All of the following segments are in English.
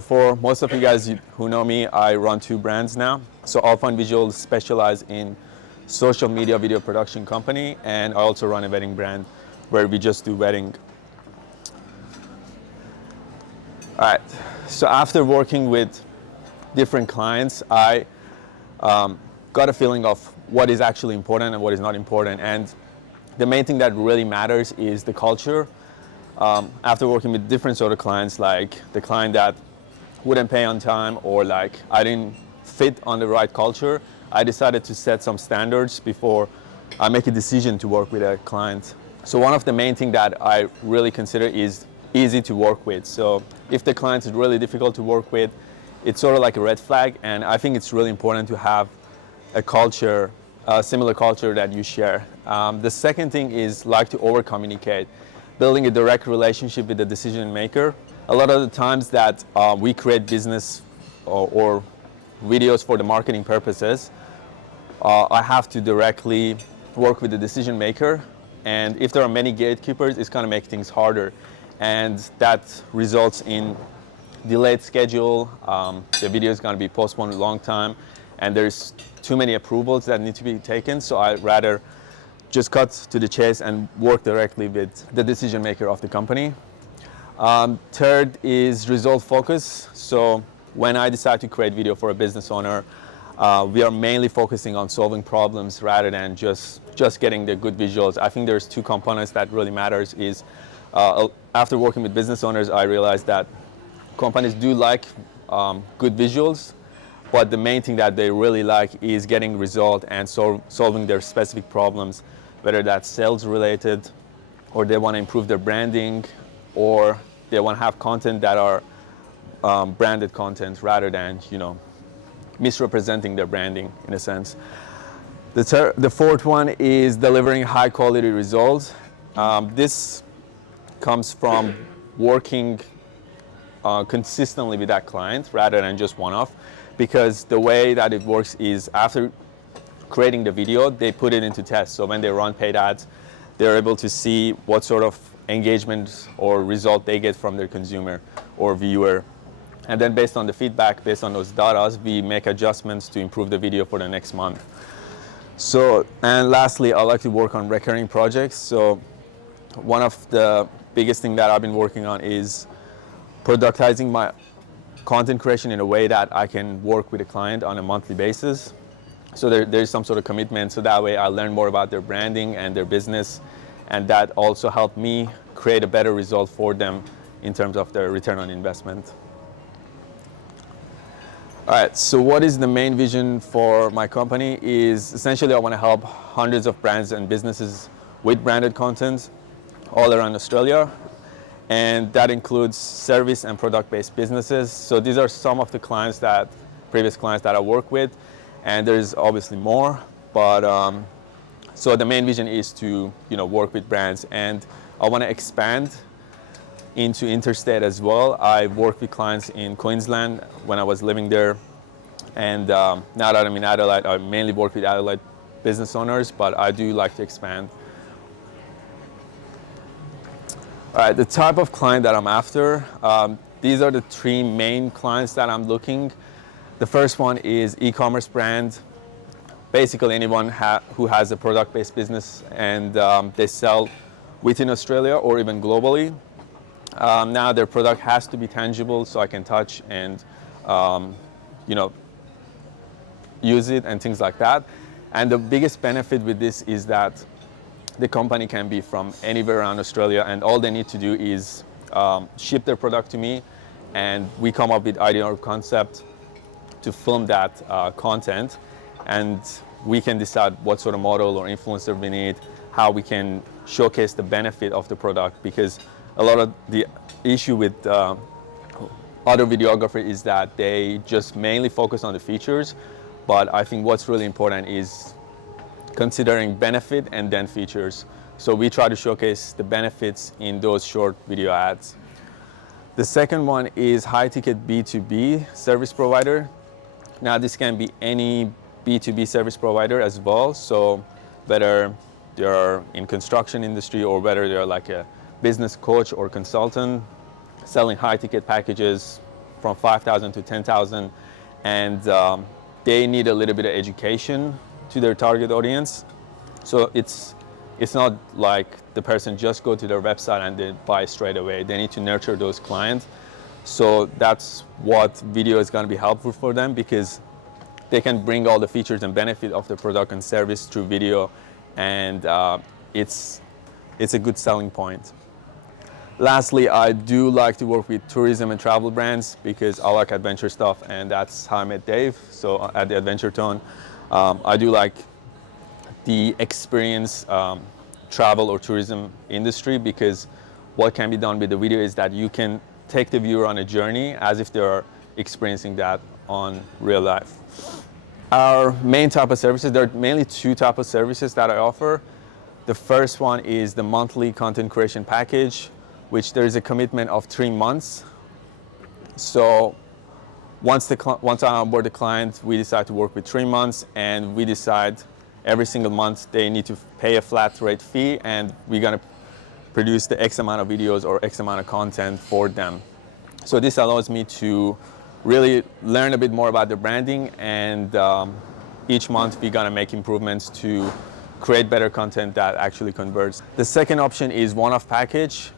For most of you guys who know me, I run two brands now. So All Fun Visuals specialize in social media video production company, and I also run a wedding brand where we just do wedding. All right, so after working with different clients, I got a feeling of what is actually important and what is not important. And the main thing that really matters is the culture. After working with different sort of clients, like the client that wouldn't pay on time, or like I didn't fit on the right culture, I decided to set some standards before I make a decision to work with a client. So one of the main things that I really consider is easy to work with. So if the client is really difficult to work with, it's sort of like a red flag, and I think it's really important to have a culture, a similar culture that you share. The second thing is like to over communicate, building a direct relationship with the decision maker. A lot of the times that we create business or videos for the marketing purposes, I have to directly work with the decision maker. And if there are many gatekeepers, it's going to make things harder. And that results in delayed schedule. The video is going to be postponed a long time. And there's too many approvals that need to be taken. So I'd rather just cut to the chase and work directly with the decision maker of the company. Third is result focus. So when I decide to create video for a business owner, we are mainly focusing on solving problems rather than just getting the good visuals. I think there's two components that really matters is after working with business owners, I realized that companies do like good visuals, but the main thing that they really like is getting result and solving their specific problems, whether that's sales related, or they want to improve their branding, or they want to have content that are branded content rather than, misrepresenting their branding in a sense. The fourth one is delivering high quality results. This comes from working consistently with that client rather than just one-off, because the way that it works is after creating the video, they put it into test. So when they run paid ads, they're able to see what sort of engagement or result they get from their consumer or viewer. And then based on the feedback, based on those data, we make adjustments to improve the video for the next month. So, and lastly, I like to work on recurring projects. So one of the biggest thing that I've been working on is productizing my content creation in a way that I can work with a client on a monthly basis. So there's some sort of commitment, so that way I learn more about their branding and their business, and that also helped me create a better result for them in terms of their return on investment. All right, so what is the main vision for my company is essentially I want to help hundreds of brands and businesses with branded content all around Australia, and that includes service and product-based businesses. So these are some of the previous clients that I work with, and there's obviously more, but so the main vision is to work with brands, and I want to expand into interstate as well. I worked with clients in Queensland when I was living there, and now that I'm in Adelaide, I mainly work with Adelaide business owners, but I do like to expand. All right, the type of client that I'm after, these are the three main clients that I'm looking. The first one is e-commerce brand. Basically anyone who has a product-based business and they sell within Australia or even globally. Now their product has to be tangible so I can touch and use it and things like that. And the biggest benefit with this is that the company can be from anywhere around Australia, and all they need to do is ship their product to me, and we come up with idea or concept to film that content, and we can decide what sort of model or influencer we need, how we can showcase the benefit of the product, because a lot of the issue with other videographers is that they just mainly focus on the features, but I think what's really important is considering benefit and then features. So we try to showcase the benefits in those short video ads. The second one is high ticket B2B service provider. Now this can be any B2B service provider as well. So whether they're in construction industry or whether they're like a business coach or consultant selling high ticket packages from 5,000 to 10,000, and they need a little bit of education to their target audience. So it's not like the person just go to their website and they buy straight away. They need to nurture those clients. So that's what video is going to be helpful for them, because they can bring all the features and benefit of the product and service through video, and it's a good selling point. Lastly, I do like to work with tourism and travel brands because I like adventure stuff, and that's how I met Dave. So at the Adventure Tone, I do like the experience travel or tourism industry, because what can be done with the video is that you can take the viewer on a journey as if they are experiencing that on real life. Our main type of services, there are mainly two types of services that I offer. The first one is the monthly content creation package, which there is a commitment of 3 months. So once I onboard the client, we decide to work with 3 months, and we decide every single month they need to pay a flat rate fee, and we're gonna produce the X amount of videos or X amount of content for them. So this allows me to really learn a bit more about the branding, and each month we're gonna make improvements to create better content that actually converts. The second option is one-off package.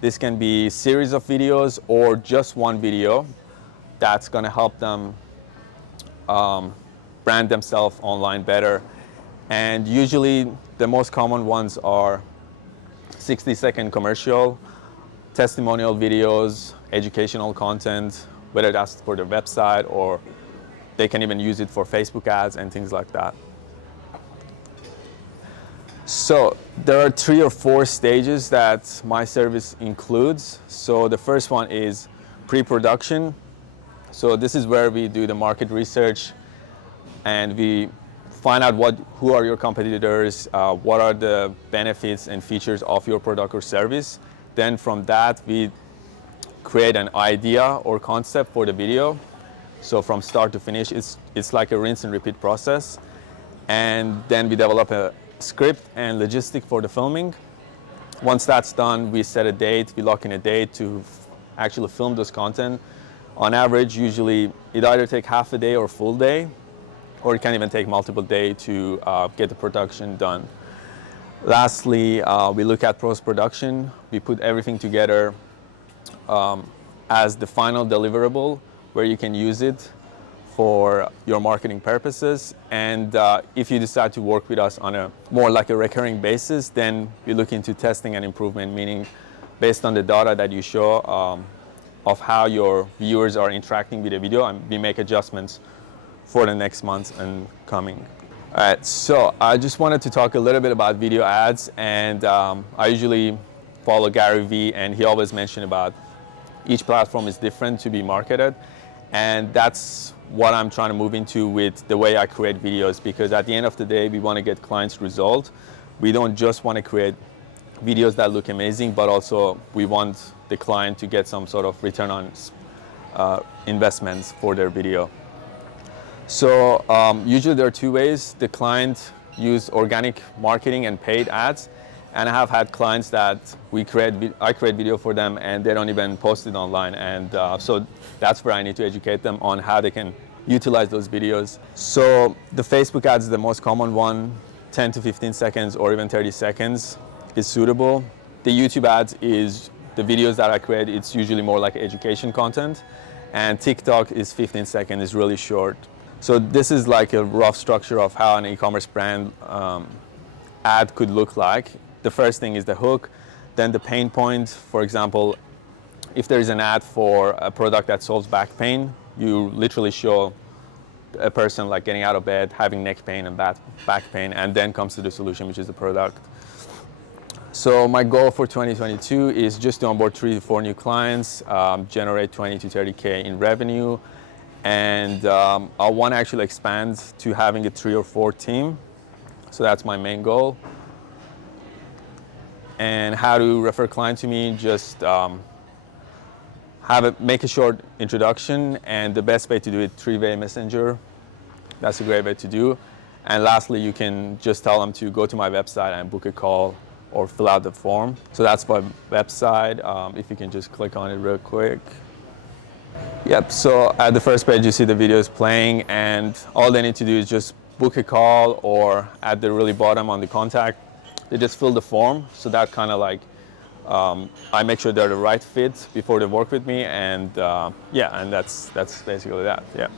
This can be a series of videos or just one video that's gonna help them brand themselves online better. And usually the most common ones are 60-second commercial, testimonial videos, educational content, whether that's for their website or they can even use it for Facebook ads and things like that. So there are 3 or 4 stages that my service includes. So the first one is pre-production. So this is where we do the market research and we find out who are your competitors, what are the benefits and features of your product or service. Then from that, we create an idea or concept for the video. So from start to finish, it's like a rinse and repeat process. And then we develop a script and logistic for the filming. Once that's done, we set a date, we lock in a date to actually film this content. On average, usually it either takes half a day or full day, or it can even take multiple days to get the production done. Lastly, we look at post-production. We put everything together as the final deliverable where you can use it for your marketing purposes. And if you decide to work with us on a more like a recurring basis, then we look into testing and improvement, meaning based on the data that you show of how your viewers are interacting with the video, and we make adjustments for the next months and coming. All right, so I just wanted to talk a little bit about video ads, and I usually follow Gary Vee, and he always mentioned about each platform is different to be marketed, and that's what I'm trying to move into with the way I create videos, because at the end of the day, we want to get clients result. We don't just want to create videos that look amazing, but also we want the client to get some sort of return on investments for their video. So usually there are 2 ways. The client use organic marketing and paid ads, and I have had clients that I create video for them and they don't even post it online, and so that's where I need to educate them on how they can utilize those videos. So the Facebook ads is the most common one, 10 to 15 seconds or even 30 seconds is suitable. The YouTube ads is the videos that I create, it's usually more like education content, and TikTok is 15 seconds, is really short. So this is like a rough structure of how an e-commerce brand ad could look like. The first thing is the hook, then the pain point. For example, if there is an ad for a product that solves back pain, you literally show a person like getting out of bed, having neck pain and back pain, and then comes to the solution, which is the product. So my goal for 2022 is just to onboard 3 to 4 new clients, generate 20 to 30K in revenue, and I want to actually expand to having a 3 or 4 team. So that's my main goal. And how to refer clients to me, just make a short introduction, and the best way to do it, 3-way messenger. That's a great way to do. And lastly, you can just tell them to go to my website and book a call or fill out the form. So that's my website. If you can just click on it real quick. Yep, so at the first page you see the videos playing, and all they need to do is just book a call, or at the really bottom on the contact, they just fill the form. So that kind of like, I make sure they're the right fit before they work with me, and yeah, and that's basically that, yeah.